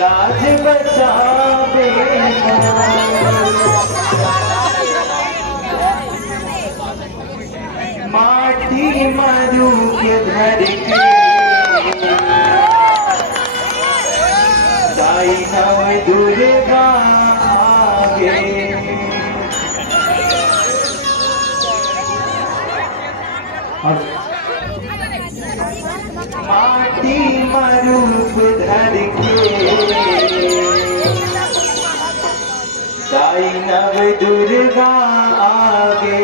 लाज बचावे माटी मरु के धर के दाई नव दुर्गा आगे माटी मरूप धर के दाई नव दुर्गा आगे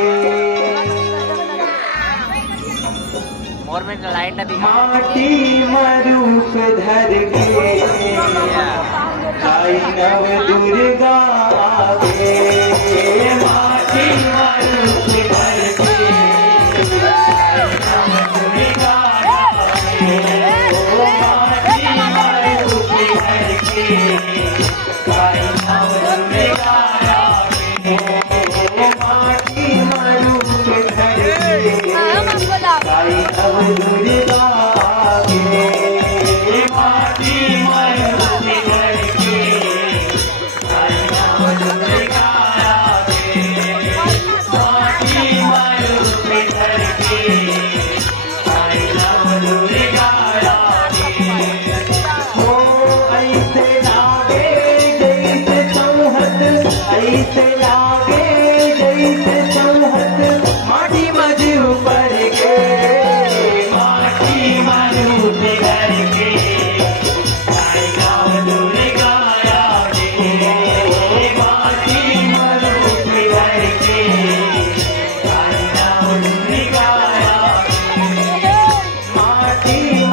माटी मरूप धर के दाई नव दुर्गा आगे माटी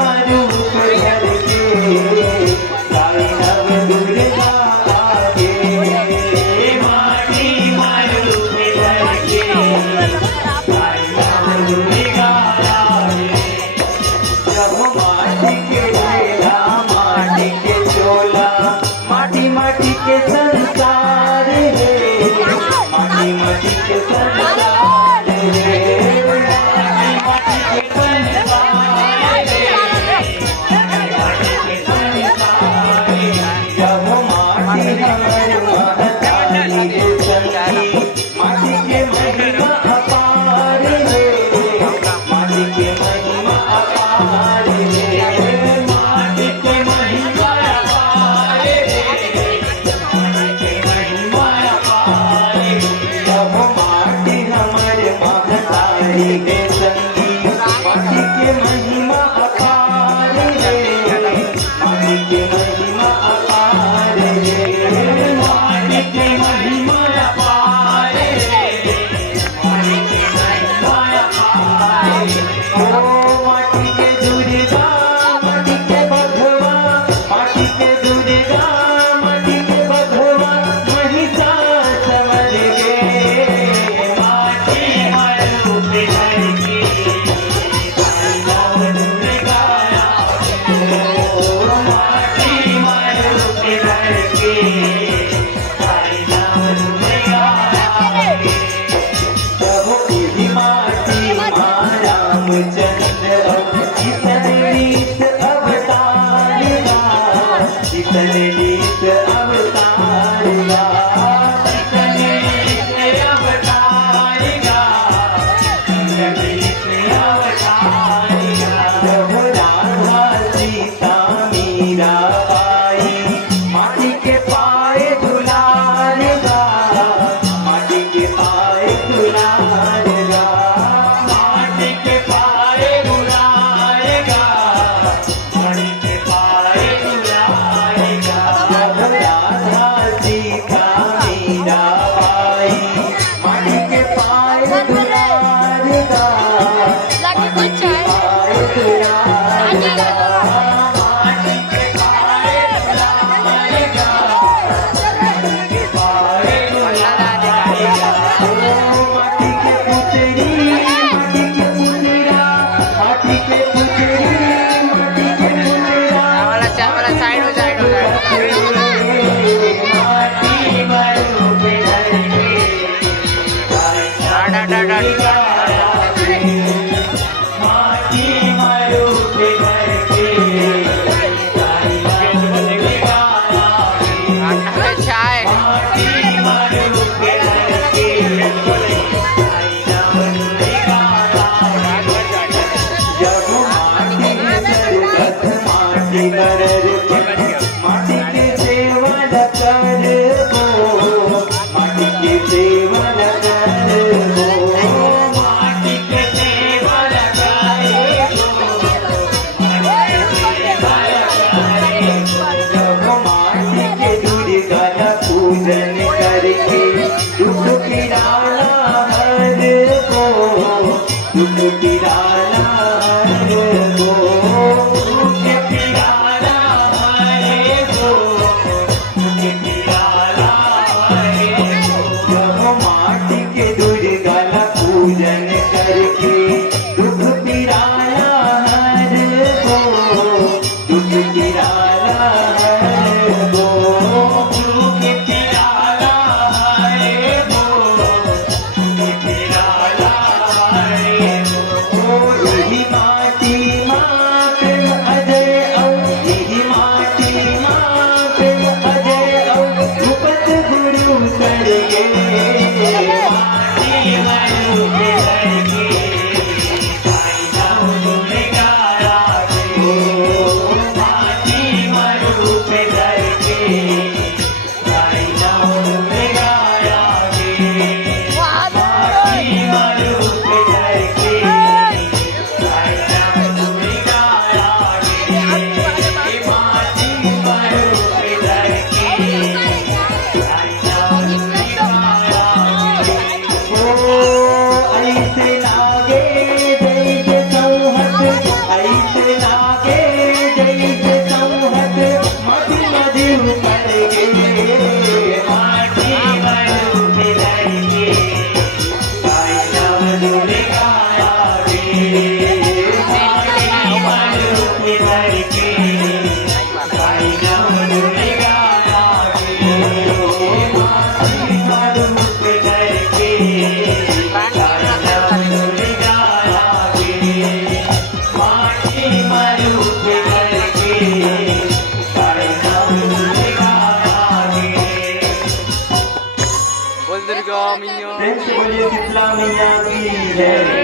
मरूप धर के माटी के संसार है माटी माटी के संसार है माटी के संसार है जब माटी हमारे महतारी है संगी माटी के महिमा अपार है माटी के महिमा अपार है माटी के महिमा माटी के महिमा अपार है माटी के महिमा अपार है माटी के महिमा अपार है माटी के महिमा अपार है ओ माटी के दुर्गा माटी के बधवा माटी के दुर्गा माटी के बधवा महिषासुर के माटी मरूप धर के माटी मरूप धर के रूप धरके आई नाम गाया जब माटी सरगत माटी करर माटी के सेवन कर गो माटी के सेवन कर गो माटी के सेवन करे जब माटी के दुर्गा पूजन करके दुख पिराना हर गो दुख पिराना हर गो दुख पिराना हरे गो दुख पिराना हरे गो जब माटी के दुर्गा पूजन करके दुख पिराना हर गो दुख पिराना हर गो दुख पिराना हरे गो दुख पिराना हरे गो यही माटी माँ प्रेम अजय औ यही माटी माँ प्रेम अजय औ मुकत गुरु कर गे माटी मरु के धरके आई नाम गाया गो माटी मरु के धरके आई नाम गाया गे माटी मरु के धरके आई नाम गाया गे माटी मरु के धरके आई नाम गाया गे ओ ऐसे लागे जैसे संहत ऐसे लागे जैसे संहत मधु मधु कर गे माटी मरु के धरके आई नाम गाया गे माटी मरु के धरके आई नाम गाया गे माटी मरु के धरके आई नाम गाया गे माटी मरु के धरके आई नाम गाया गे बोल दुर्गा मैया प्रेम से बोलिए शीतला मैया की जय